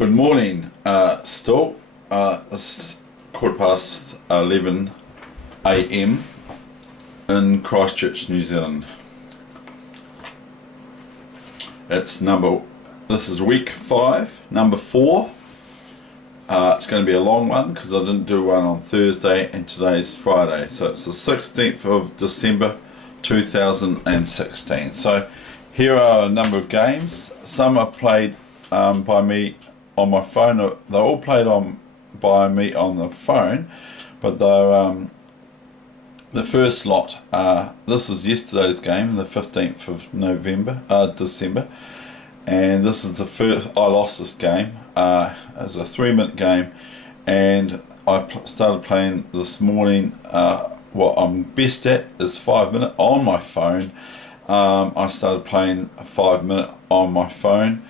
Good morning, still. It's 11:15 a.m. in Christchurch, New Zealand. This is week 5, number 4. It's going to be a long one because I didn't do one on Thursday and today's Friday. So it's the 16th of December 2016. So here are a number of games. Some are played by me on my phone. They're all played by me on the phone, but they're the first lot. This is yesterday's game, the 15th of December, and this is the first. I lost this game. It's a 3-minute game, and I started playing this morning. What I'm best at is 5-minute on my phone. I started playing a 5-minute on my phone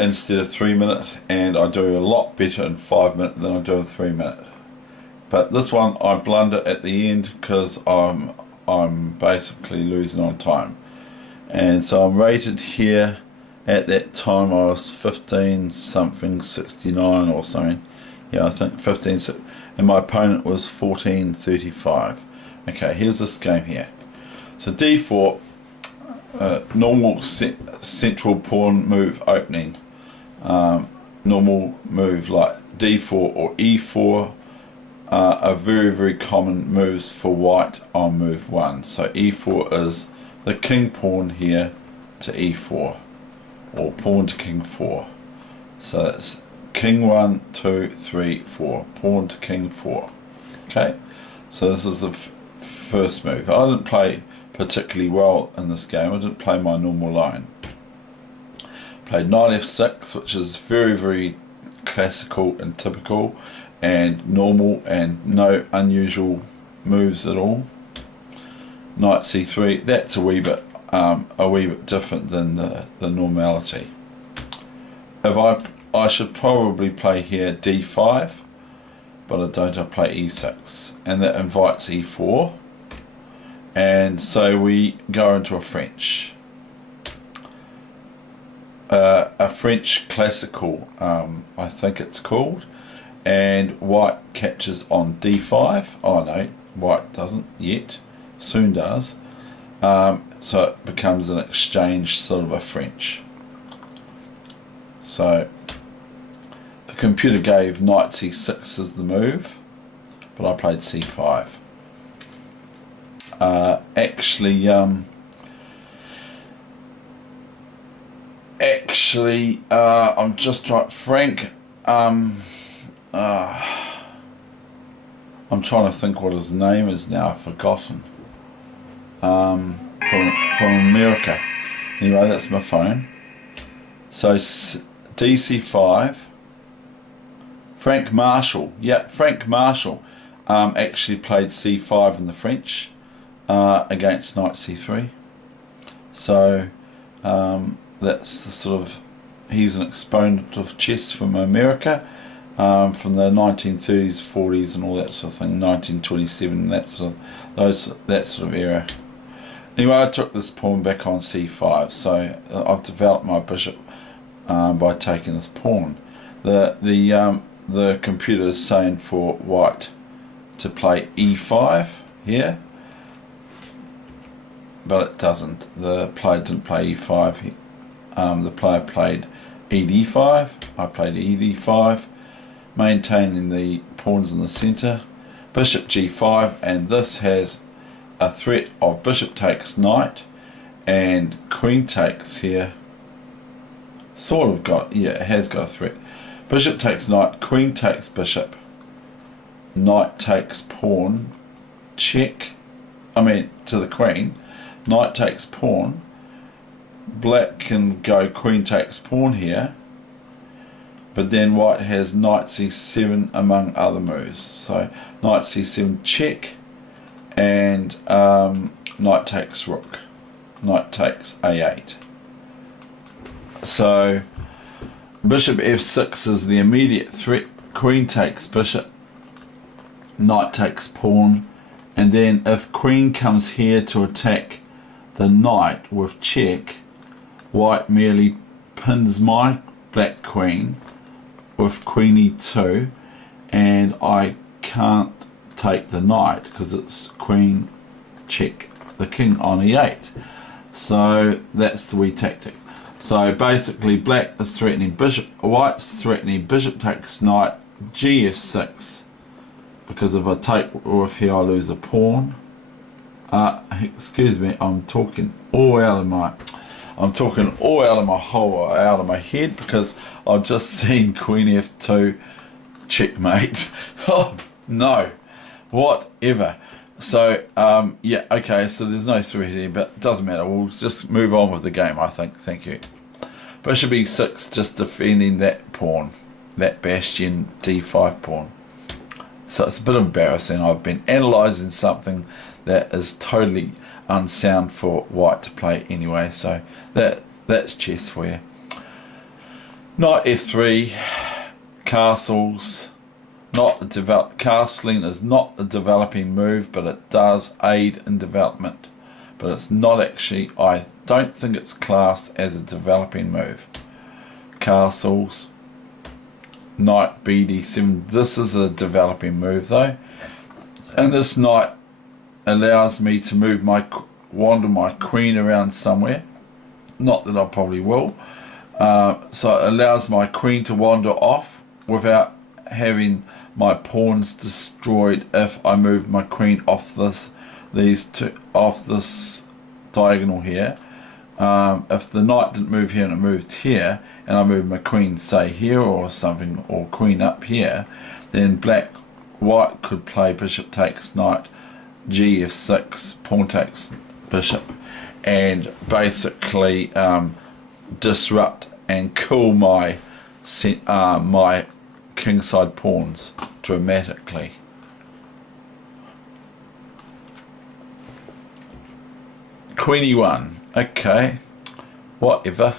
instead of 3-minute, and I do a lot better in 5-minute than I do in 3-minute. But this one I blunder at the end because I'm basically losing on time, and so I'm rated here. At that time I was 15 something 69 or something. Yeah, I think 15, and my opponent was 1435. Okay, here's this game here. So d4, normal central pawn move opening. Normal move like d4 or e4 are very common moves for white on move 1. So e4 is the king pawn here to e4, or pawn to king 4. So that's king 1, 2, 3, 4, pawn to king 4. Okay, so this is the first move. I didn't play particularly well in this game. I didn't play my normal line. Played knight f6, which is very classical and typical and normal and no unusual moves at all. Knight c3, that's a wee bit different than the normality. If I should probably play here d5, but I don't. I play e6, and that invites e4, and so we go into a French classical, I think it's called, and white catches on d5. Oh no, white doesn't yet, soon does. So it becomes an exchange, sort of a French. So the computer gave knight c6 as the move, but I played c5. I'm just trying, Frank. I'm trying to think what his name is now. I've forgotten. From America. Anyway, that's my phone. So DC5. Frank Marshall. Yeah, Frank Marshall actually played C5 in the French against knight C3. So that's the sort of, he's an exponent of chess from America, from the 1930s, 40s, and all that sort of thing. 1927, that sort of era. Anyway, I took this pawn back on c5, so I've developed my bishop by taking this pawn. The computer is saying for white to play e5 here, but it doesn't. The player didn't play e5. The player played ed5. I played ed5, maintaining the pawns in the centre. Bishop g5, and this has a threat of bishop takes knight and queen takes here. Sort of got, yeah, it has got a threat. Bishop takes knight, queen takes bishop, knight takes pawn, check, to the queen, knight takes pawn. Black can go queen takes pawn here, but then white has knight c7 among other moves. So knight c7 check, and knight takes rook, knight takes a8. So bishop f6 is the immediate threat. Queen takes bishop, knight takes pawn, and then if queen comes here to attack the knight with check, white merely pins my black queen with queen e2, and I can't take the knight because it's queen check the king on e8. So that's the wee tactic. So basically black is threatening bishop, white's threatening bishop takes knight, gf6, because if I take or if here I lose a pawn. Excuse me, I'm talking all out of my out of my head, because I've just seen queen f2 checkmate. Oh no, whatever. So yeah, okay, so there's no threat here, but it doesn't matter, we'll just move on with the game, I think. Thank you. Bishop e6, just defending that pawn, that bastion d5 pawn. So it's a bit embarrassing. I've been analysing something that is totally unsound for white to play anyway, so that's chess for you. Knight f3, castles. Castling is not a developing move, but it does aid in development. But it's not actually, I don't think it's classed as a developing move. Castles, knight bd7, this is a developing move though. And this knight allows me to wander my queen around somewhere. Not that I probably will. So it allows my queen to wander off without having my pawns destroyed if I move my queen off this diagonal here. If the knight didn't move here and it moved here, and I moved my queen say here or something, or queen up here, then white could play bishop takes knight, gf6, pawn takes bishop, and basically disrupt and kill my kingside pawns dramatically. Queen e1, okay, whatever.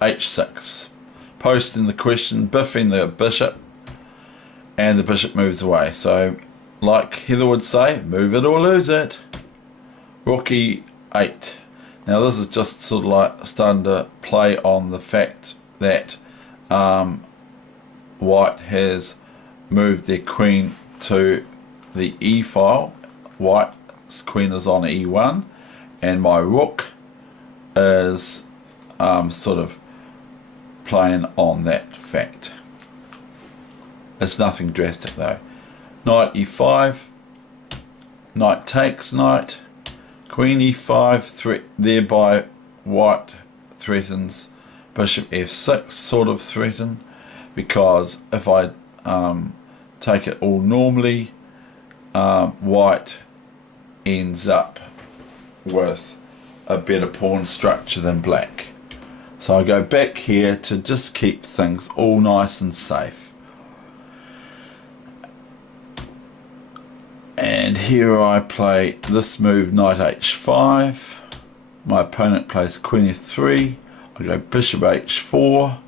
h6, posting the question, biffing the bishop, and the bishop moves away. So like Heather would say, move it or lose it. Rook e8. Now this is just sort of like starting to play on the fact that white has moved their queen to the e file. White's queen is on e1, and my rook is sort of playing on that fact. It's nothing drastic though. Knight e5, knight takes knight, queen e5, thereby white threatens bishop f6, sort of threaten, because if I take it all normally, white ends up with a better pawn structure than black. So I go back here to just keep things all nice and safe. And here I play this move, knight h5. My opponent plays queen f3. I go bishop h4.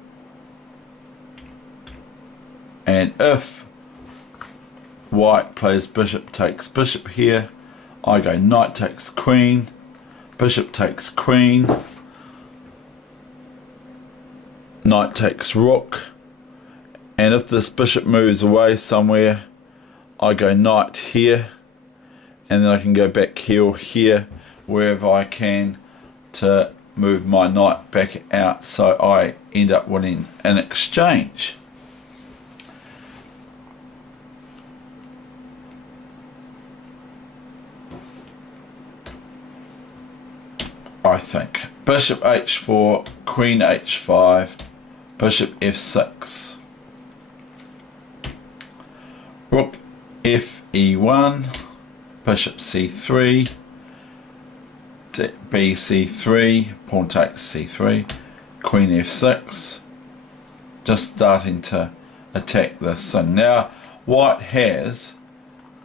And if white plays bishop takes bishop here, I go knight takes queen, bishop takes queen, knight takes rook, and if this bishop moves away somewhere, I go knight here, and then I can go back here or here, wherever I can, to move my knight back out, so I end up winning an exchange. I think. Bishop h4, queen h5, bishop f6, rook fe1, bishop c3, bc3, pawn takes c3, queen f6, just starting to attack this thing. Now white has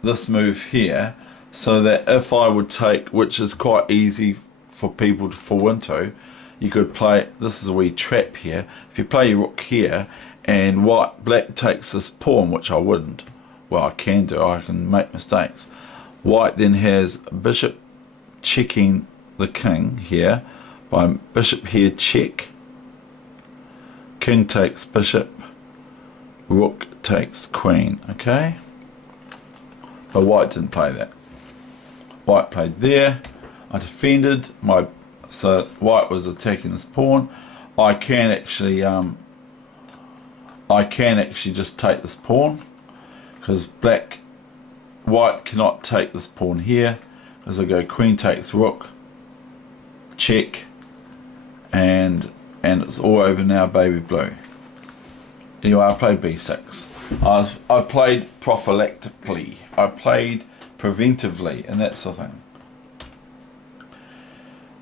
this move here, so that if I would take, which is quite easy for people to fall into, you could play, this is a wee trap here, if you play your rook here and black takes this pawn, which I wouldn't, well I can do, I can make mistakes, white then has bishop checking the king here by bishop here check, king takes bishop, rook takes queen, okay? But white didn't play that. White played there. I defended my, so white was attacking this pawn. I can actually just take this pawn because white cannot take this pawn here, as I go queen takes rook, check, and it's all over now, baby blue. Anyway, I played b6. I played prophylactically. I played preventively and that sort of thing.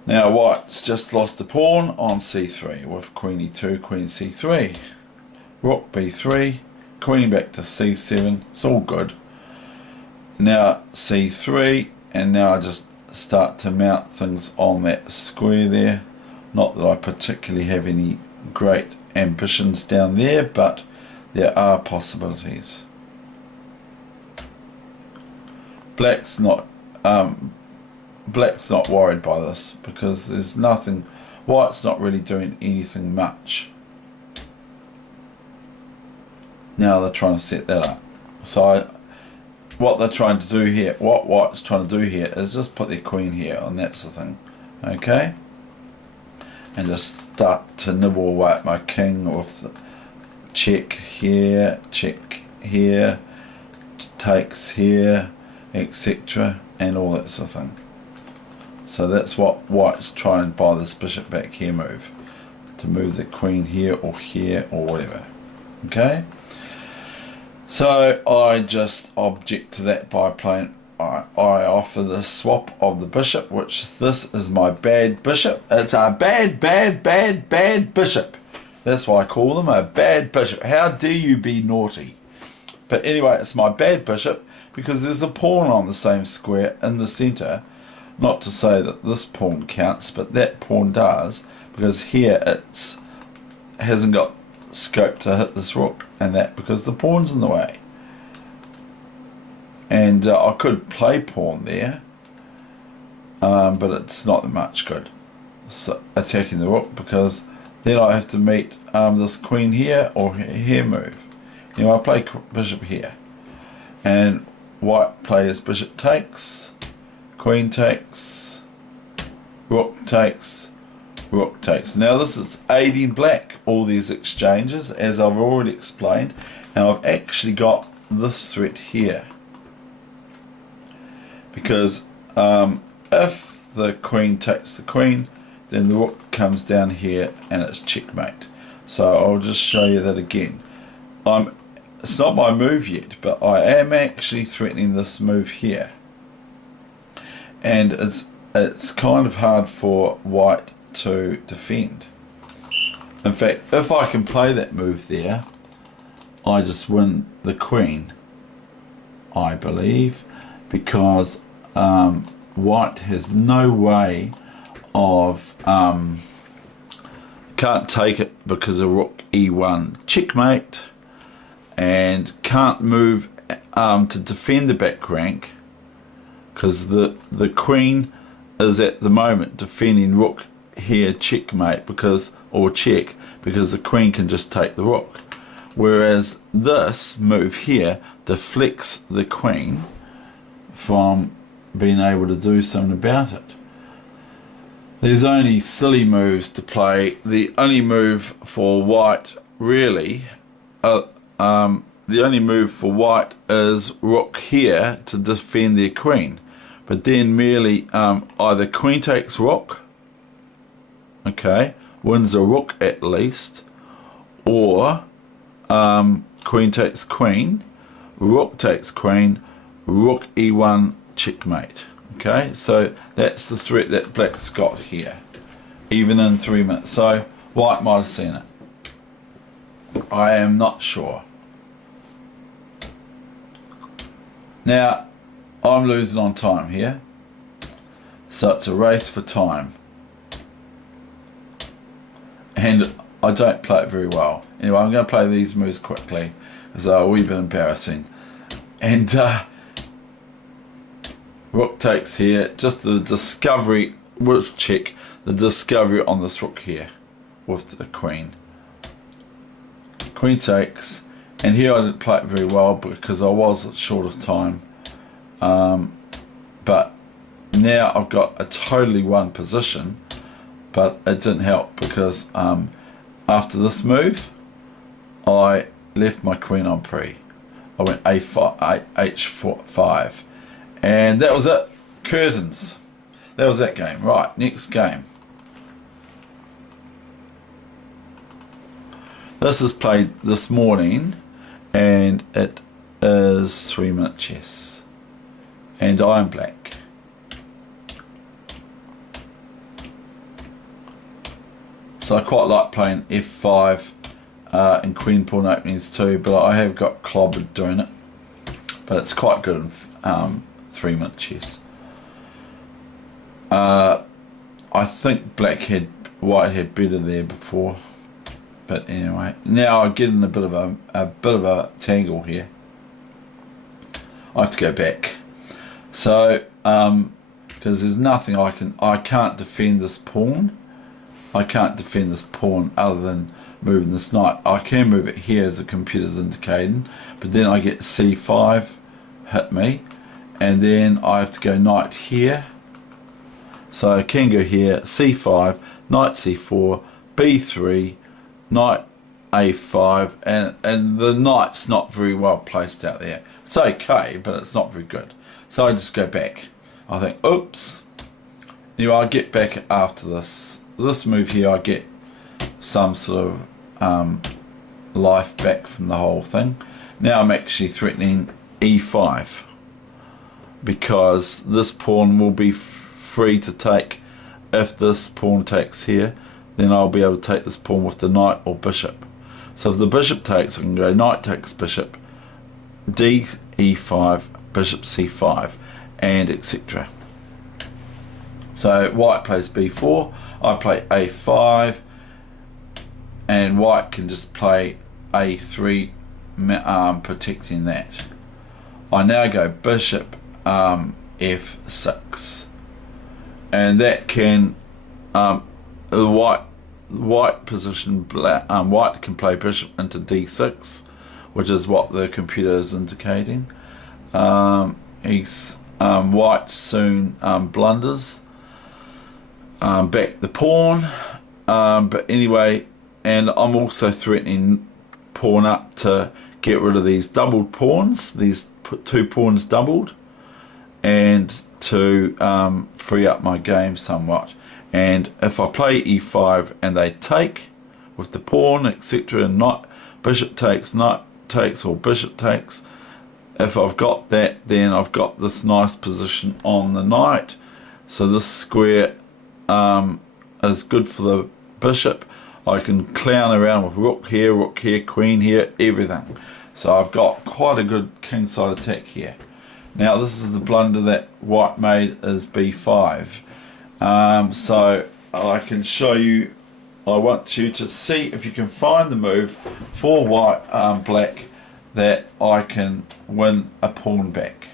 Now white's just lost a pawn on c3 with queen e2, queen c3, rook b3, queen back to c7. It's all good. Now c3, and now I just start to mount things on that square there. Not that I particularly have any great ambitions down there, but there are possibilities. Black's not worried by this because there's nothing. White's not really doing anything much. Now they're trying to set that up. So what they're trying to do here, what white's trying to do here, is just put their queen here, and that's the thing. Okay, and just start to nibble away at my king with the check here, takes here, etc., and all that sort of thing. So that's what white's trying by this bishop back here move, to move the queen here or whatever. Okay, so I just object to that by playing, I offer the swap of the bishop, which this is my bad bishop. It's a bad bishop. That's why I call them a bad bishop. How dare you be naughty? But anyway, it's my bad bishop because there's a pawn on the same square in the centre. Not to say that this pawn counts, but that pawn does, because here it's hasn't got scope to hit this rook and that because the pawn's in the way. And I could play pawn there, but it's not much good, so attacking the rook, because then I have to meet this queen here or here move. You know, I play bishop here, and white plays bishop takes, queen takes, rook takes, rook takes. Now this is aiding black, all these exchanges, as I've already explained, and I've actually got this threat here. Because if the queen takes the queen, then the rook comes down here and it's checkmate. So I'll just show you that again. It's not my move yet, but I am actually threatening this move here. And it's kind of hard for white to defend. In fact, if I can play that move there, I just win the queen, I believe, because white has no way of can't take it because of rook e1 checkmate, and can't move to defend the back rank because the queen is at the moment defending rook here checkmate or check because the queen can just take the rook, whereas this move here deflects the queen from being able to do something about it. There's only silly moves to play. The only move for white really, the only move for white is rook here to defend their queen, but then merely either queen takes rook, okay, wins a rook at least, or queen takes queen, rook takes queen, rook e1 checkmate. Okay, so that's the threat that black's got here, even in 3 minutes. So white might have seen it. I am not sure. Now I'm losing on time here, so it's a race for time, and I don't play it very well. Anyway, I'm going to play these moves quickly because they're a wee bit embarrassing. And rook takes here, just the discovery, rook check, the discovery on this rook here with the queen. Queen takes, And here I didn't play it very well because I was short of time. But now I've got a totally won position, but it didn't help because after this move, I left my queen on pre. I went A5, H5, and that was it. Curtains. That was that game. Right, next game. This is played this morning, and it is 3-minute chess, and I'm black. So I quite like playing F5 and queen pawn openings too, but I have got clobbered doing it. But it's quite good in 3-minute chess. I think white had better there before. But anyway, now I get in a bit of a tangle here. I have to go back. So because there's nothing I can't defend this pawn. I can't defend this pawn other than moving this knight. I can move it here as the computer's indicating, but then I get C5 hit me, and then I have to go knight here. So I can go here, C5, knight C4, B3, knight A5, and the knight's not very well placed out there. It's okay, but it's not very good. So I just go back. I think, oops. Anyway, I get back after this move here. I get some sort of life back from the whole thing. Now I'm actually threatening E5 because this pawn will be free to take. If this pawn takes here, then I'll be able to take this pawn with the knight or bishop. So if the bishop takes, I can go knight takes bishop, D, E5, bishop C5, and etc. So white plays B4, I play A5, and white can just play A3, protecting that. I now go bishop F6, and that can the white position. White can play bishop into D6, which is what the computer is indicating. White soon blunders back the pawn, but anyway, and I'm also threatening pawn up to get rid of these doubled pawns, these 2 pawns doubled, and to free up my game somewhat. And if I play E5 and they take with the pawn, etc., and not bishop takes, knight takes, or bishop takes, if I've got that, then I've got this nice position on the knight. So this square is good for the bishop. I can clown around with rook here, queen here, everything. So I've got quite a good kingside attack here. Now this is the blunder that white made, is B5. So I can show you, I want you to see if you can find the move for white, black, that I can win a pawn back.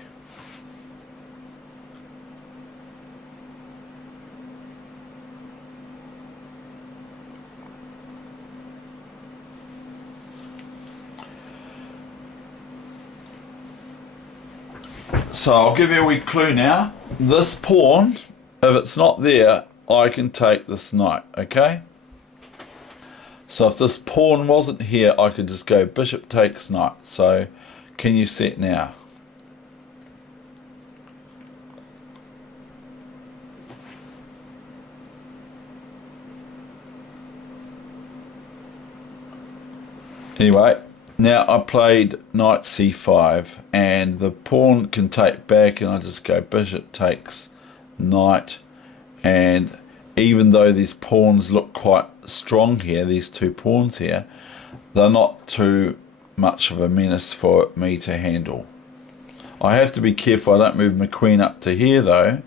So I'll give you a wee clue now. This pawn, if it's not there, I can take this knight, okay? So if this pawn wasn't here, I could just go bishop takes knight. So can you see it now? Anyway, now I played knight c5 and the pawn can take back, and I just go bishop takes knight. And even though these pawns look quite strong here, these 2 pawns here, they're not too much of a menace for me to handle. I have to be careful I don't move my queen up to here though,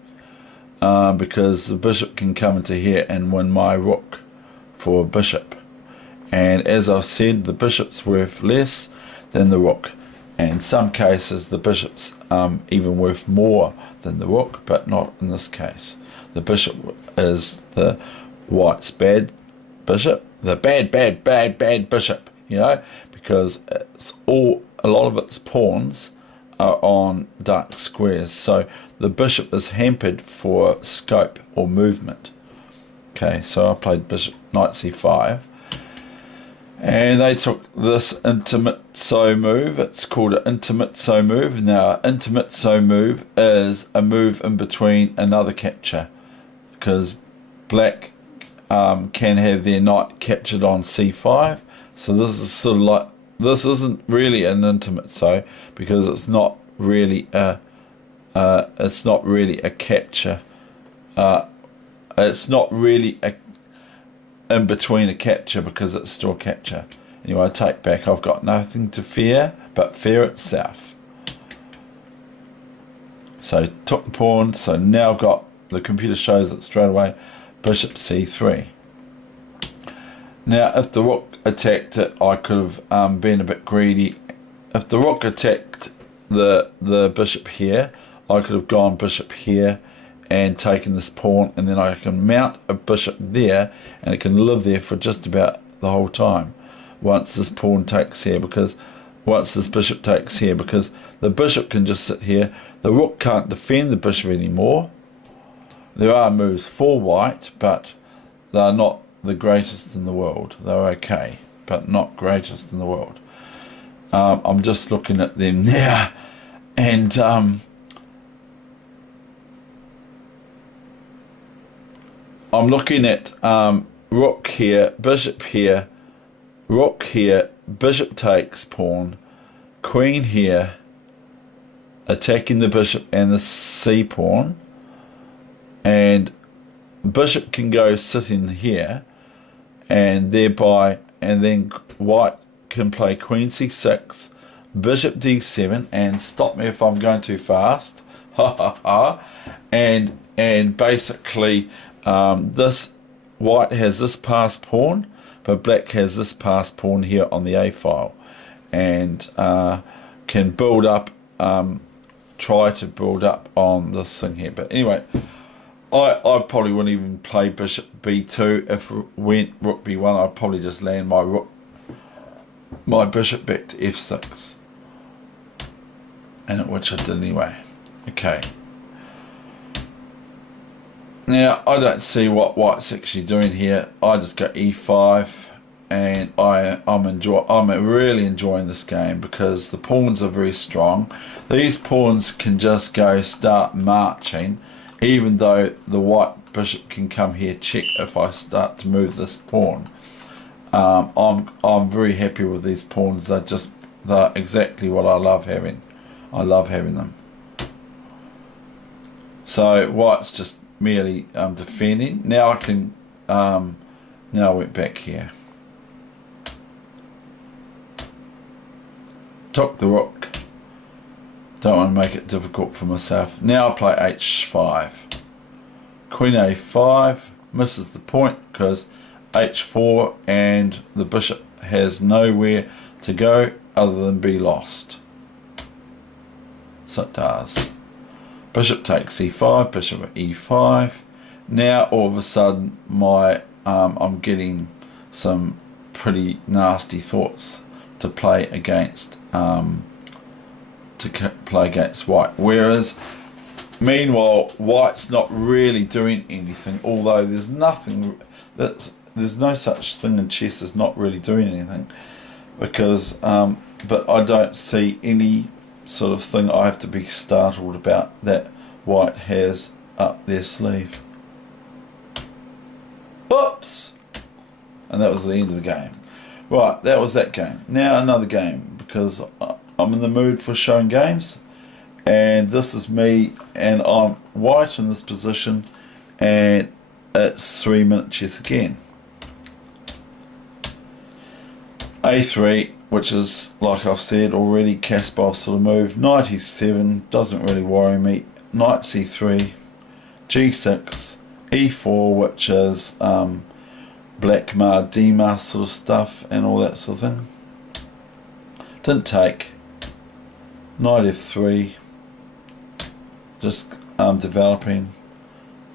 because the bishop can come into here and win my rook for a bishop. And as I've said, the bishop's worth less than the rook. And in some cases the bishop's even worth more than the rook, but not in this case. The bishop is the white's bad bishop, the bad bishop, you know, because a lot of its pawns are on dark squares, so the bishop is hampered for scope or movement. Okay, so I played bishop knight c5, and they took this intermezzo move. It's called an intermezzo move. Now, intermezzo move is a move in between another capture, because black can have their knight captured on c5. So this is sort of like, this isn't really an intermezzo, because it's not really a capture. It's not really a in between a capture, because it's still a capture. Anyway, I take back. I've got nothing to fear but fear itself. So took the pawn. So now I've got, the computer shows it straight away, bishop c3. Now, if the rook attacked it, I could have been a bit greedy. If the rook attacked the bishop here, I could have gone bishop here and taken this pawn, and then I can mount a bishop there, and it can live there for just about the whole time once this pawn takes here, because once this bishop takes here, because the bishop can just sit here. The rook can't defend the bishop anymore. There are moves for white, but they're not the greatest in the world. They're okay, but not greatest in the world. I'm just looking at them now, and I'm looking at rook here, bishop here, rook here, bishop takes pawn, queen here, attacking the bishop and the c pawn, and bishop can go sitting here, and thereby, and then white can play queen c6, bishop d7, and stop me if I'm going too fast, ha ha ha, and basically this white has this passed pawn, but black has this passed pawn here on the a file, and can build up, try to build up on this thing here. But anyway, I probably wouldn't even play bishop b2. If it went rook b1, I'd probably just land my bishop back to f6, and which I did anyway. Okay. Now, I don't see what white's actually doing here. I just got e5, and I'm really enjoying this game, because the pawns are very strong. These pawns can just start marching, even though the white bishop can come here check if I start to move this pawn. I'm very happy with these pawns. They're exactly what I love having. I love having them. So white's just merely defending. Now I can now I went back here, took the rook, don't want to make it difficult for myself. Now I play h5, queen a5, misses the point because h4, and the bishop has nowhere to go other than be lost. So it does. Bishop takes c5, bishop e5. Now all of a sudden I'm getting some pretty nasty thoughts to play against white. Whereas meanwhile white's not really doing anything, although there's no such thing in chess as not really doing anything, because but I don't see any sort of thing I have to be startled about that white has up their sleeve. Oops! And that was the end of the game. Right, that was that game. Now another game, because I'm in the mood for showing games, and this is me, and I'm white in this position, and it's 3-minute chess again. a3, which is, like I've said already, Kasparov sort of move. Knight e7 doesn't really worry me. Knight c3, g6, e4, which is black mar, d-mar sort of stuff, and all that sort of thing. Didn't take. Knight f3, just developing.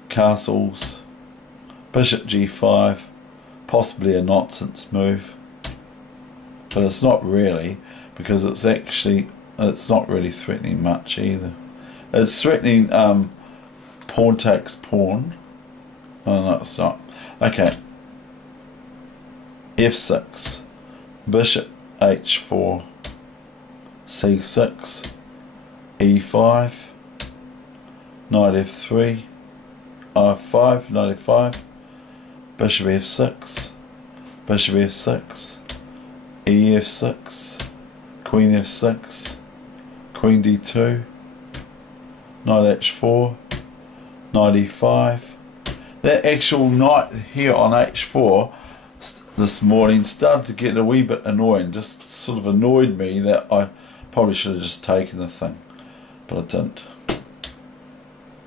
Castles, bishop g5, possibly a nonsense move. but it's not really, because it's not really threatening much either. It's threatening pawn takes pawn. Oh no, it's not. Okay. F6, bishop H4, C6, E5, knight F3, I5, knight F5, bishop F6, bishop F6, EF6, queen F6, queen D2, knight H4, knight E5. That actual knight here on H4 this morning started to get a wee bit annoying, just sort of annoyed me that I probably should have just taken the thing, but I didn't.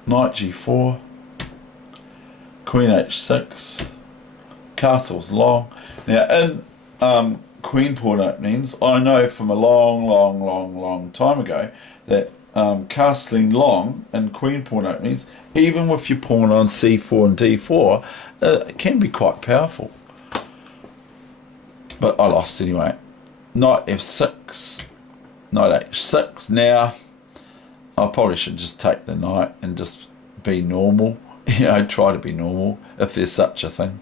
Knight G4, queen H6, castle's long. Now in queen pawn openings, I know from a long time ago that castling long in queen pawn openings, even with your pawn on C4 and D4, it can be quite powerful. But I lost anyway. Knight F6, knight H6. Now, I probably should just take the knight and just be normal. You know, try to be normal, if there's such a thing.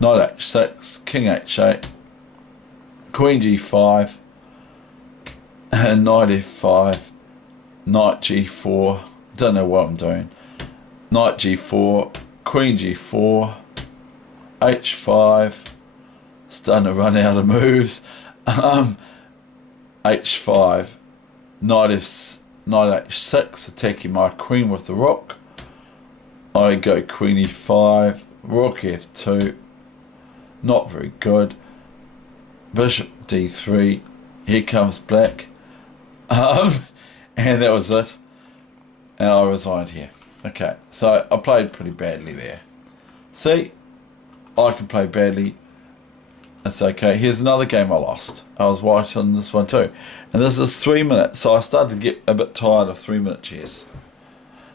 Knight H6, king H8, queen G5, and knight F5, knight G4. Don't know what I'm doing. Knight G4, queen G4, H5. Starting to run out of moves. H5, knight H6, attacking my queen with the rook. I go queen E5, rook F2, not very good. Bishop D3, here comes black. And that was it. And I resigned here. Okay, so I played pretty badly there. See, I can play badly. That's okay. Here's another game I lost. I was white on this one too. And this is 3 minutes, so I started to get a bit tired of 3-minute chess.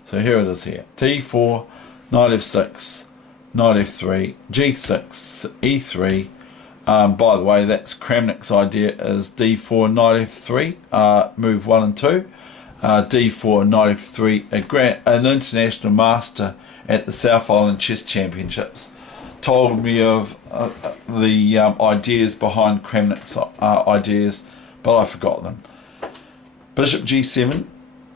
So here it is here. D4, knight F6, knight F3, G6, E3. By the way, that's Kramnik's idea, is D4, knight F3, move 1 and 2. D4, knight F3, an international master at the South Island Chess Championships told me of the ideas behind Kramnik's ideas, but I forgot them. Bishop G7,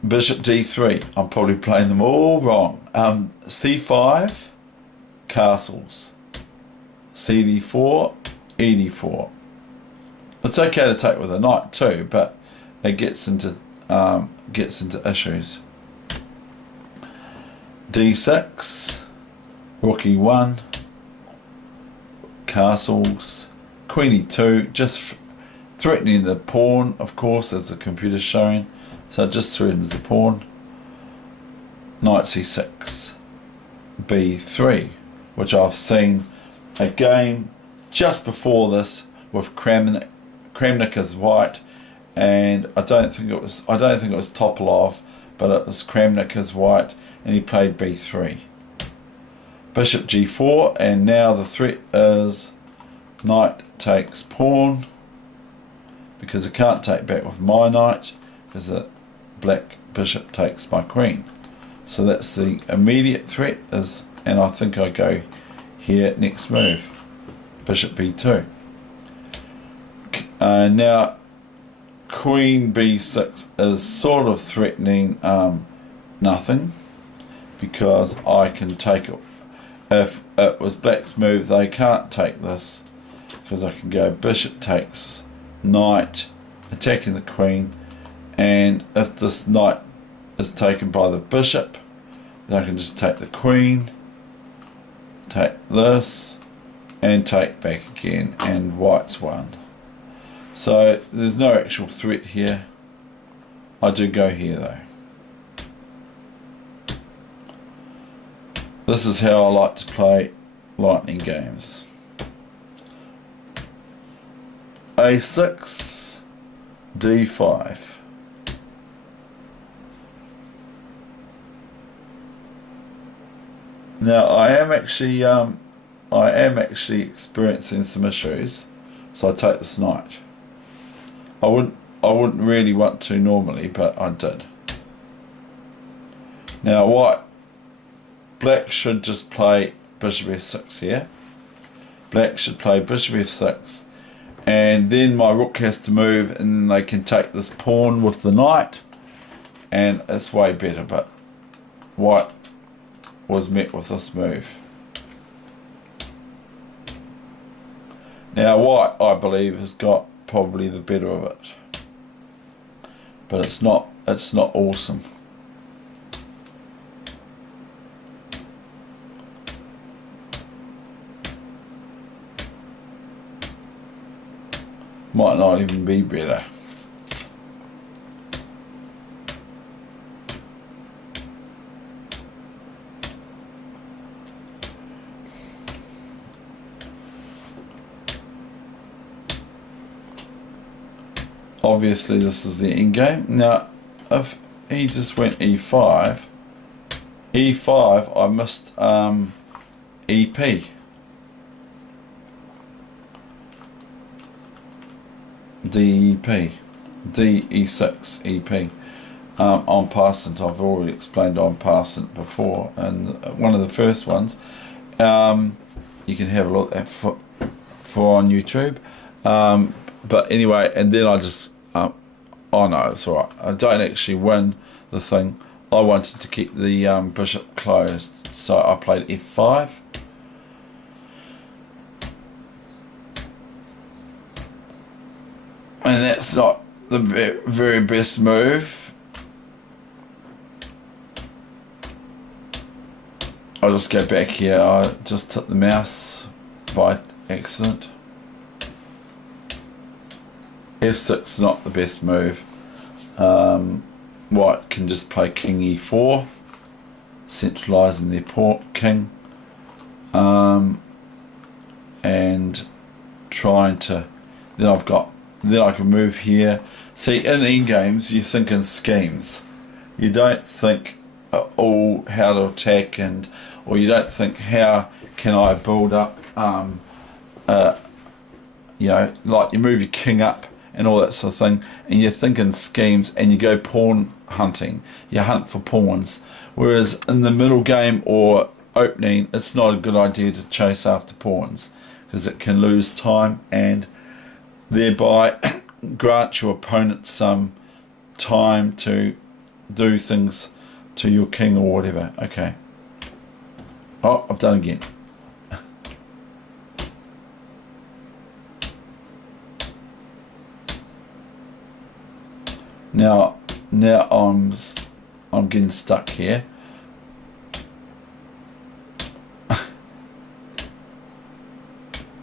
Bishop D3. I'm probably playing them all wrong. C5, castles. CD4, ED4. It's okay to take with a knight too, but it gets into issues. D6, rook E1. Castles, queen E2, just threatening the pawn, of course, as the computer's showing, so it just threatens the pawn. Knight C6, B3, which I've seen a game just before this with Kramnik as white, and I don't think it was Topalov, but it was Kramnik as white, and he played B3. Bishop G4, and now the threat is knight takes pawn, because I can't take back with my knight, because the black bishop takes my queen. So that's the immediate threat, and I think I go here next move, bishop B2. Now queen B6 is sort of threatening nothing, because I can take it. If it was black's move, they can't take this, because I can go bishop takes knight, attacking the queen, and if this knight is taken by the bishop, then I can just take the queen, take this, and take back again, and white's won. So there's no actual threat here. I do go here though. This is how I like to play lightning games. A6, D5. Now I am actually experiencing some issues. So I take this knight. I wouldn't really want to normally, but I did. Now black should just play bishop f6 here. Black should play bishop f6, and then my rook has to move, and then they can take this pawn with the knight, and it's way better. But white was met with this move. Now white, I believe, has got probably the better of it, but it's not awesome. Might not even be better. Obviously this is the end game. Now if he just went e5, I missed EP. DEP, DE6 EP. On passant, I've already explained on passant before, and one of the first ones. You can have a look at for on YouTube. But anyway, and then I just oh no, it's alright. I don't actually win the thing. I wanted to keep the bishop closed, so I played f5. And that's not the very best move. I'll just go back here. I just hit the mouse by accident. F6 not the best move. White can just play king e4, centralising their king, and trying to. Then I can move here. See, in endgames, you think in schemes. You don't think how to attack, or you don't think how can I build up. You know, like you move your king up and all that sort of thing, and you think in schemes, and you go pawn hunting. You hunt for pawns. Whereas in the middle game or opening, it's not a good idea to chase after pawns, because it can lose time and thereby grant your opponent some time to do things to your king or whatever. Okay. Oh, I've done again. Now I'm getting stuck here.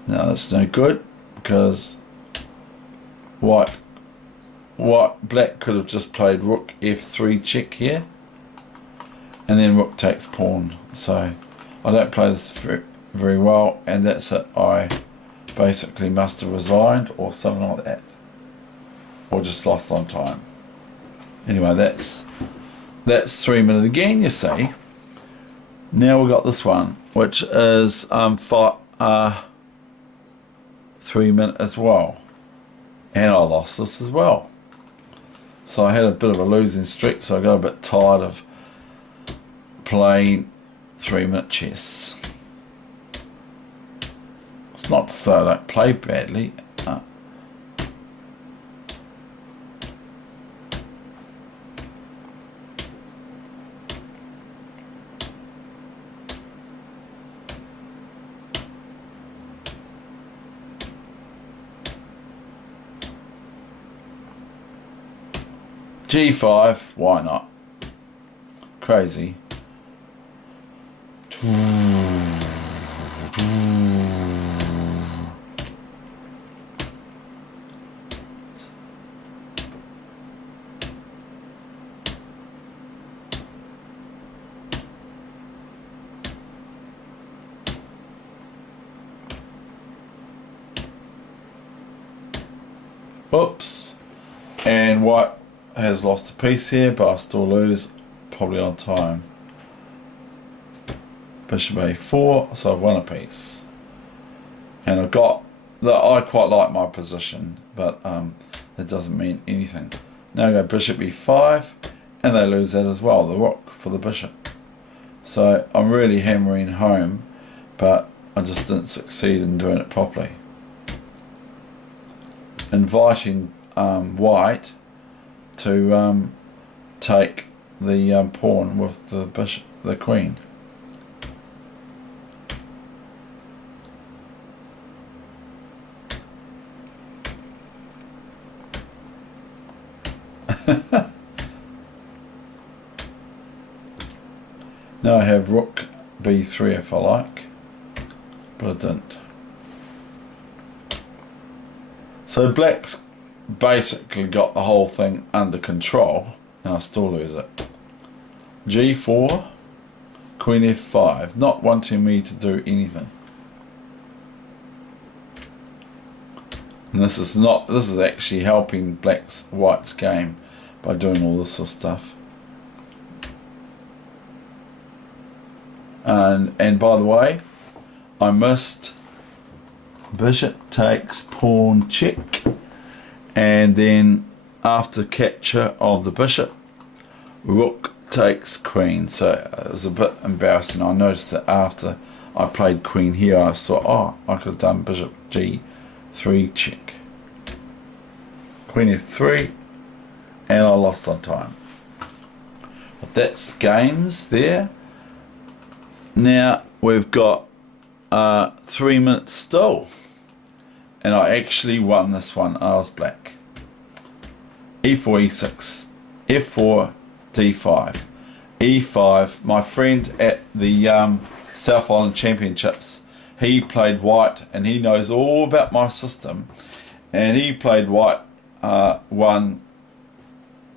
Now that's no good, because black could have just played rook f3 check here, and then rook takes pawn. So I don't play this very well, and that's it. I basically must have resigned or something like that, or just lost on time. Anyway, that's 3 minutes again, you see. Now we've got this one, which is 3 minutes as well, and I lost this as well. So I had a bit of a losing streak, so I got a bit tired of playing 3 minute chess. It's not to say I don't play badly. G5, why not? Crazy. Oops. And white has lost a piece here, but I still lose, probably on time. Bishop a4, so I've won a piece. And I've got I quite like my position, but that doesn't mean anything. Now I go bishop e5, and they lose that as well, the rook for the bishop. So I'm really hammering home, but I just didn't succeed in doing it properly. Inviting white to take the pawn with the bishop, the queen. Now I have rook b3 if I like, but I didn't. So black's basically got the whole thing under control, and I still lose it. g4, queen f5, not wanting me to do anything. And this is actually helping white's game by doing all this sort of stuff. And by the way, I missed bishop takes pawn check, and then after capture of the bishop, rook takes queen. So it was a bit embarrassing. I noticed that after I played queen here, I thought, oh, I could have done bishop g3 check, queen f3, and I lost on time. But that's games there. Now we've got 3 minutes still, and I actually won this one. I was black. e4, e6, f4, d5, e5. My friend at the South Island Championships, he played white, and he knows all about my system, and he played white 1,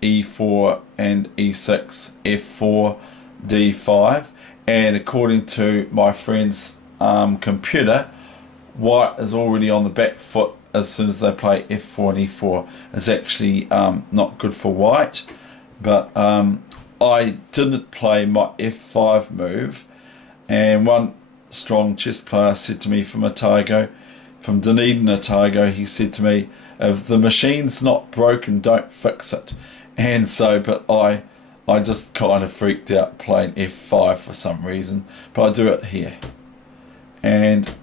e4 and e6, f4, d5, and according to my friend's computer, white is already on the back foot as soon as they play f4 and e4. It's actually not good for white, but I didn't play my f5 move, and one strong chess player said to me from Otago, from Dunedin, Otago, he said to me, if the machine's not broken, don't fix it. And so, but I just kind of freaked out playing f5 for some reason, but I do it here. And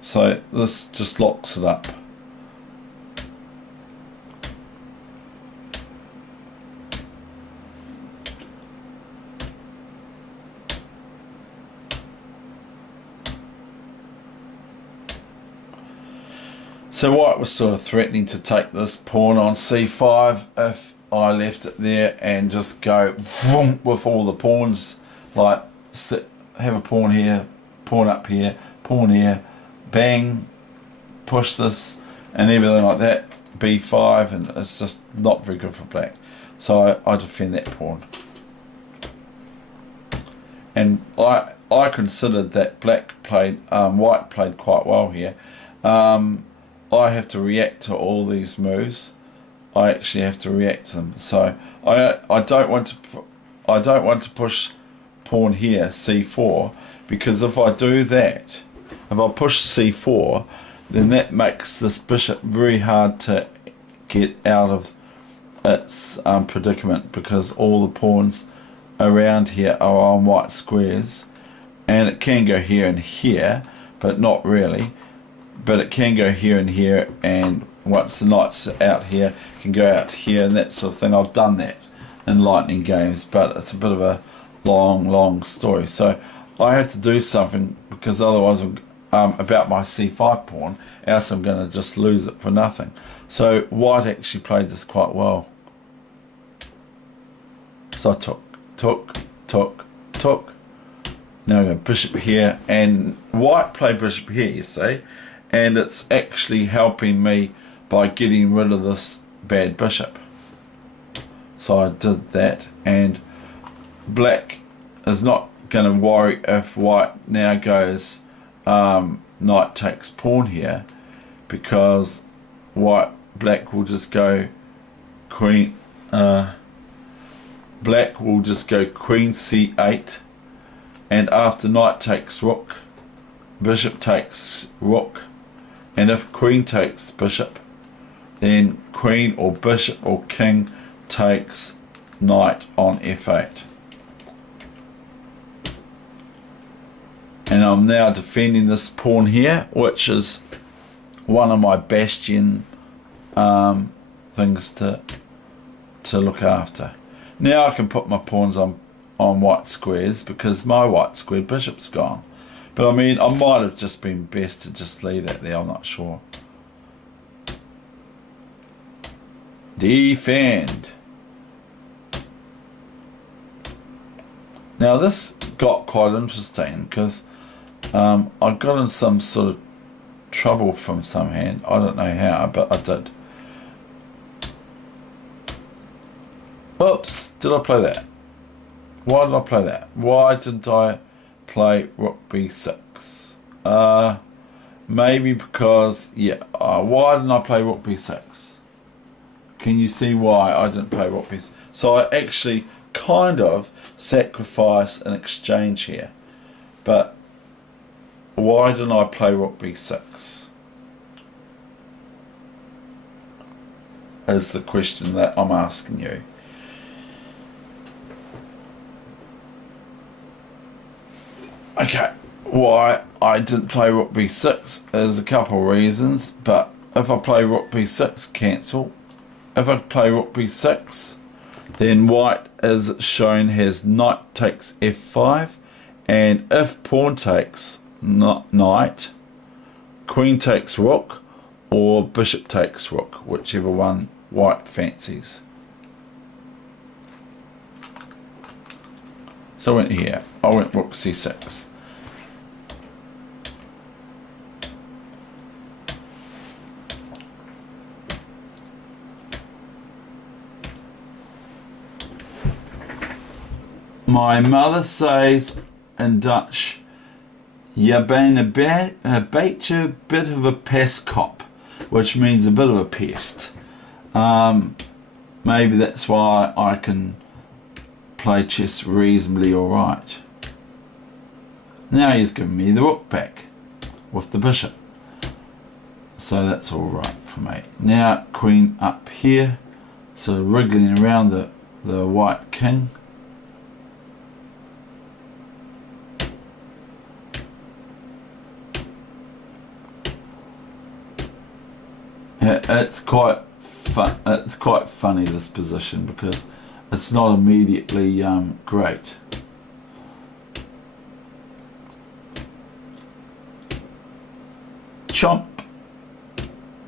so this just locks it up. So white was sort of threatening to take this pawn on c5 if I left it there and just go vroom with all the pawns, like have a pawn here, pawn up here, pawn here, bang, push this and everything like that, b5, and it's just not very good for black. So I defend that pawn. And I considered that white played quite well here. I have to react to all these moves. I actually have to react to them. So I don't want to push pawn here, c4, because if I do that, if I push c4, then that makes this bishop very hard to get out of its predicament, because all the pawns around here are on white squares, and it can go here and here, but not really. But it can go here and here, and once the knight's out here, it can go out here and that sort of thing. I've done that in lightning games, but it's a bit of a long story. So I have to do something, because otherwise about my c5 pawn, else I'm going to just lose it for nothing. So white actually played this quite well. So I took. Now I go bishop here, and white played bishop here, you see. And it's actually helping me by getting rid of this bad bishop. So I did that, and black is not going to worry if white now goes knight takes pawn here, because black will just go queen c8, and after knight takes rook, bishop takes rook, And if queen takes bishop, then queen or bishop or king takes knight on f8. And I'm now defending this pawn here, which is one of my bastion things to look after. Now I can put my pawns on white squares because my white square bishop's gone. But I mean, I might have just been best to just leave that there, I'm not sure. Defend. Now this got quite interesting because I got in some sort of trouble from some hand. I don't know how, but I did. Oops, did I play that? Why did I play that? Why didn't I play rook b6? Maybe because, yeah, why didn't I play rook b6? Can you see why I didn't play rook b6? So I actually kind of sacrificed an exchange here. But why didn't I play rook b6? Is the question that I'm asking you. Okay, why I didn't play rook b6 is a couple of reasons, but if I play rook b6, cancel. If I play rook b6, then white is shown has knight takes f5, and if pawn takes knight, queen takes rook, or bishop takes rook, whichever one white fancies. So I went here, I went rook c6. My mother says in Dutch, "Je bent een beetje bit of a pestkop," which means a bit of a pest. Maybe that's why I can play chess reasonably alright. Now he's giving me the rook back with the bishop. So that's alright for me. Now queen up here, so wriggling around the white king. It's quite fun. It's quite funny, this position, because it's not immediately great. Chomp.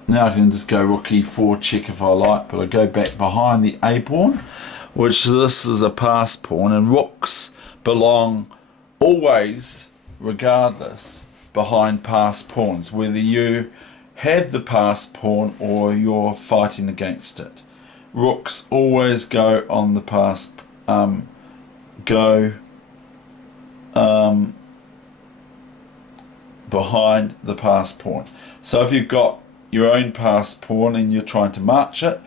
Now I can just go rook e4 check if I like, but I go back behind the a pawn, which this is a pass pawn, and rooks belong always, regardless, behind pass pawns, whether you have the pass pawn or you're fighting against it. Rooks always go on the pass, behind the pass pawn. So if you've got your own pass pawn and you're trying to march it,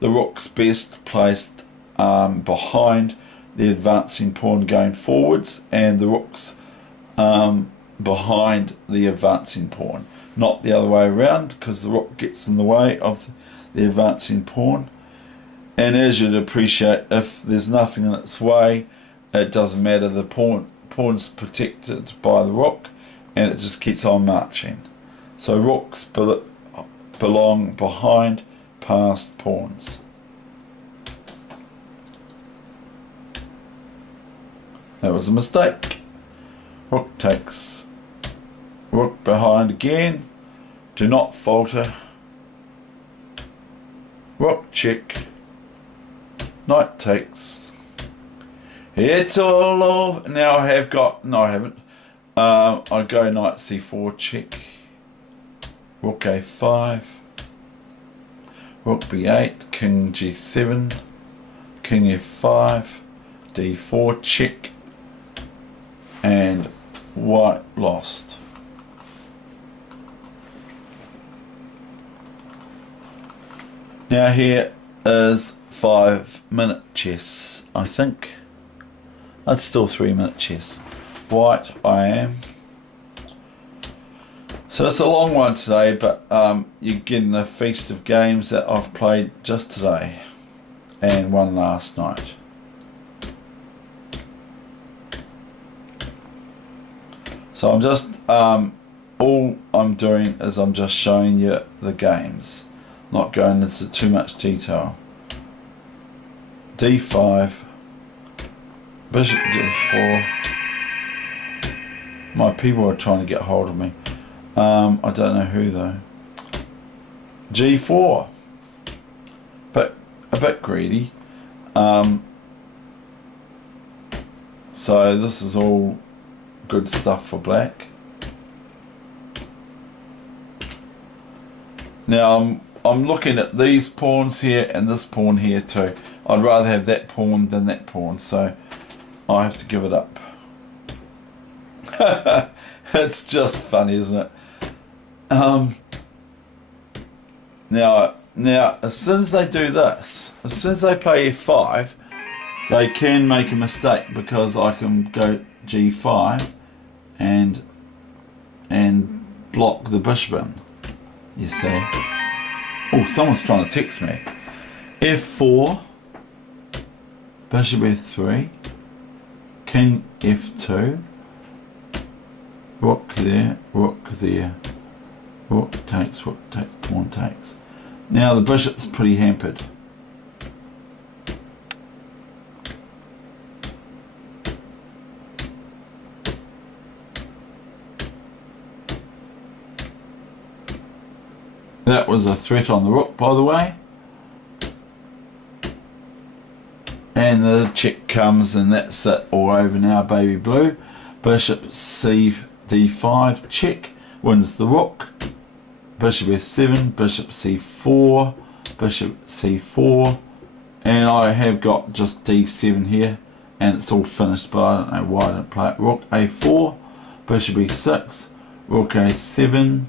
the rook's best placed behind the advancing pawn going forwards, and the rook's behind the advancing pawn. Not the other way around, because the rook gets in the way of the advancing pawn. And as you'd appreciate, if there's nothing in its way, it doesn't matter. The pawn's protected by the rook, and it just keeps on marching. So rooks belong behind passed pawns. That was a mistake. Rook takes. Rook behind again. Do not falter. Rook check. Knight takes. It's all over. Now I have got. No, I haven't. I go knight c4 check. Rook a5. Rook b8. King g7. King f5. d4 check. And white lost. Now here is 5-minute chess, I think. It's still 3-minute chess. White I am. So it's a long one today, but you're getting a feast of games that I've played just today and one last night. So I'm just all I'm doing is I'm just showing you the games, not going into too much detail. D5, Bishop D4. My people are trying to get hold of me. I don't know who though. G4, but a bit greedy. So this is all good stuff for black. Now I'm looking at these pawns here and this pawn here too. I'd rather have that pawn than that pawn, so I have to give it up. It's just funny, isn't it? Now, as soon as they do this, as soon as they play F5, they can make a mistake, because I can go G5 and block the bishop in. You see? Oh, someone's trying to text me. F4, bishop F3, king F2, rook there, rook takes, pawn takes. Now the bishop's pretty hampered. That was a threat on the rook, by the way. And the check comes, and that's it, all over now, baby blue. Bishop C D5, check, wins the rook. Bishop F7, Bishop C4, Bishop C4, and I have got just D7 here, and it's all finished, but I don't know why I didn't play it. Rook A4, Bishop E6, Rook A7,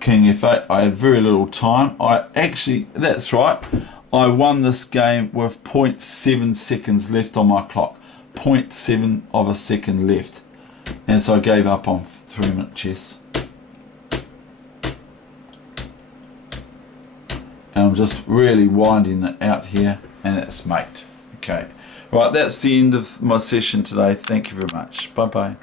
King F8. I had very little time. That's right, I won this game with 0.7 seconds left on my clock. 0.7 of a second left. And so I gave up on 3-minute chess. And I'm just really winding it out here, and that's mate. Okay. Right, that's the end of my session today. Thank you very much. Bye bye.